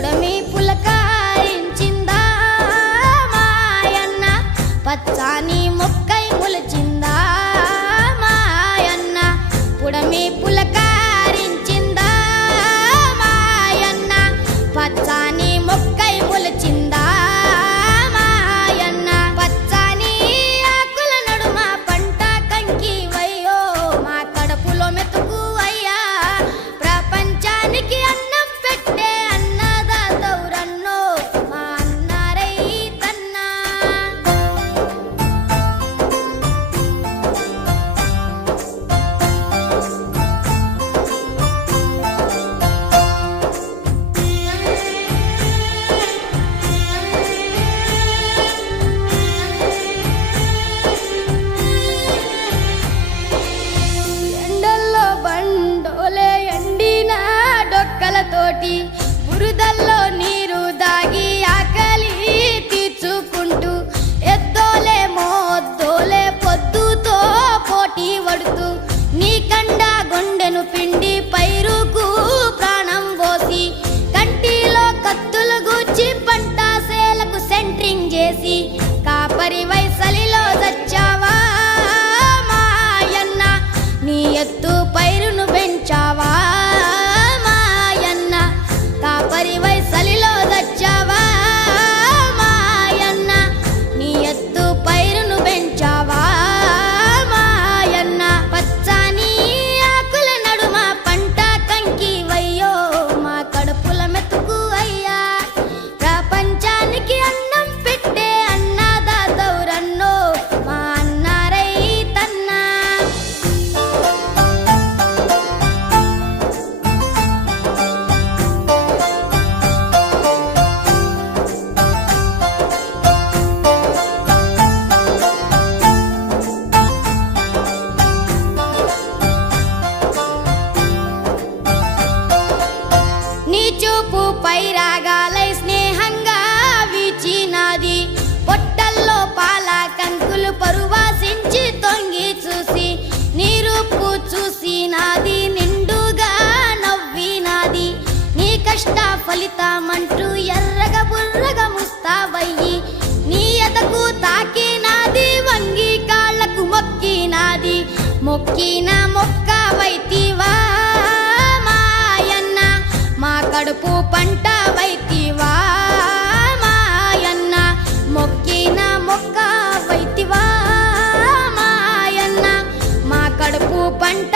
పుడమి పులకారించిందా మాయన్న, పచ్చాని మొక్కై మొలచిందా మాయన్న, పుడమి పులకారించిందా మాయన్న, పచ్చాని మొక్కై మొలచిందా మాయన్న, పచ్చాని ఆకుల నడుమ పంట కంకి వయ్యో మా కడుపులో మెతుకు అయ్యా, ప్రపంచానికి అన్నం పెట్టే అన్నదాతౌరన్నో మా అన్న రైతన్నా. ఎండల్లో బండోలే ఎండిన డొక్కలతోటి, బురదల్లో నీరు దాగి ఆకలి తీర్చుకుంటూ, ఎద్దోలే మోద్దోలే పొద్దుతో పోటీ పడుతూ, నీ కండ గుండెను పిండి పైరుకు ప్రాణం పోసి, కంటిలో కత్తులు గూర్చి పంట సేలకు సెంట్రింగ్ చేసి, కాపరి వైసలిలో చచ్చావా మాయన్న, నీ ఎత్తు పైరును పెంచావా మాయన్న, కాపరి వైసలిలో చచ్చావా మాయన్న, నీ ఎత్తు పైరును పెంచావా మాయన్న, పచ్చాని ఆకుల నడుమ పంట కంకి వయ్యో మా కడుపుల మెతుకు అయ్యా, ప్రపంచానికి అన్నం పెట్టే అన్నదాతౌరన్నో మా అన్న రైతన్నా. నీ చూపు పైరాగాలై స్నేహంగా వీచినాది, పొట్టల్లో పాల కంకులు పరువాసించి తొంగి చూసి, నీ రూపు చూసినాది నిండుగా నవ్వినాది, నీ కష్ట ఫలితమంటూ ఎర్రగా బుర్రగా ముస్తావయ్యి, నీ ఎదకు తాకినాది వంగి కాళ్లకు మొక్కినాది, మొక్కిన మొక్క వైతివా మాయన్న, మా కడుపు పంట వైతివా మాయన్న, మొక్కిన మొక్క వైతివా మాయన్న, మా కడుపు పంట